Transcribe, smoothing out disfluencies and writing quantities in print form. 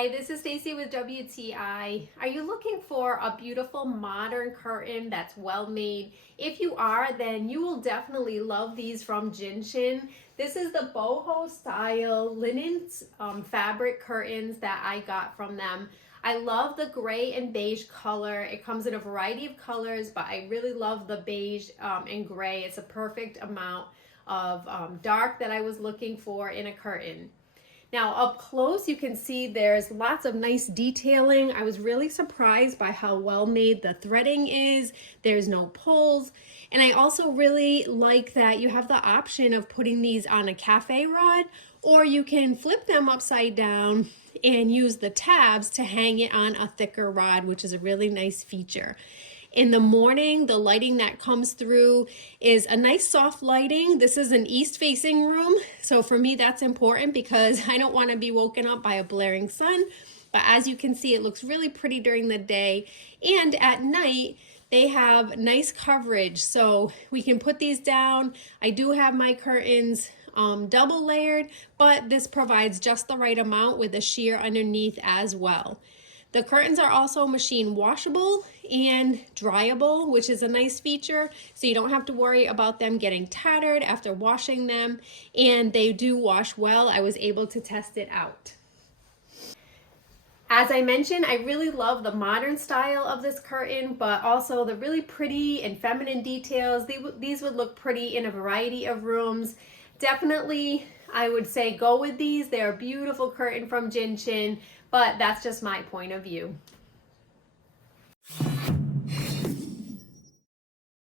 Hi, this is Stacy with WTI. Are you looking for a beautiful modern curtain that's well made? If you are, then you will definitely love these from JINCHAN. This is the boho style linen fabric curtains that I got from them. I love the gray and beige color. It comes in a variety of colors, but I really love the beige and gray. It's a perfect amount of dark that I was looking for in a curtain. Now up close you can see there's lots of nice detailing. I was really surprised by how well made the threading is. There's no pulls. And I also really like that you have the option of putting these on a cafe rod, or you can flip them upside down and use the tabs to hang it on a thicker rod, which is a really nice feature. In the morning, the lighting that comes through is a nice soft lighting. This is an east-facing room, so for me that's important because I don't want to be woken up by a blaring sun. But as you can see, it looks really pretty during the day, and at night they have nice coverage, so we can put these down. I do have my curtains double layered, but this provides just the right amount with a sheer underneath as well. The curtains are also machine washable and dryable, which is a nice feature, so you don't have to worry about them getting tattered after washing them, and they do wash well. I was able to test it out. As I mentioned, I really love the modern style of this curtain, but also the really pretty and feminine details. These would look pretty in a variety of rooms. Definitely, I would say go with these. They're a beautiful curtain from JINCHAN, but that's just my point of view.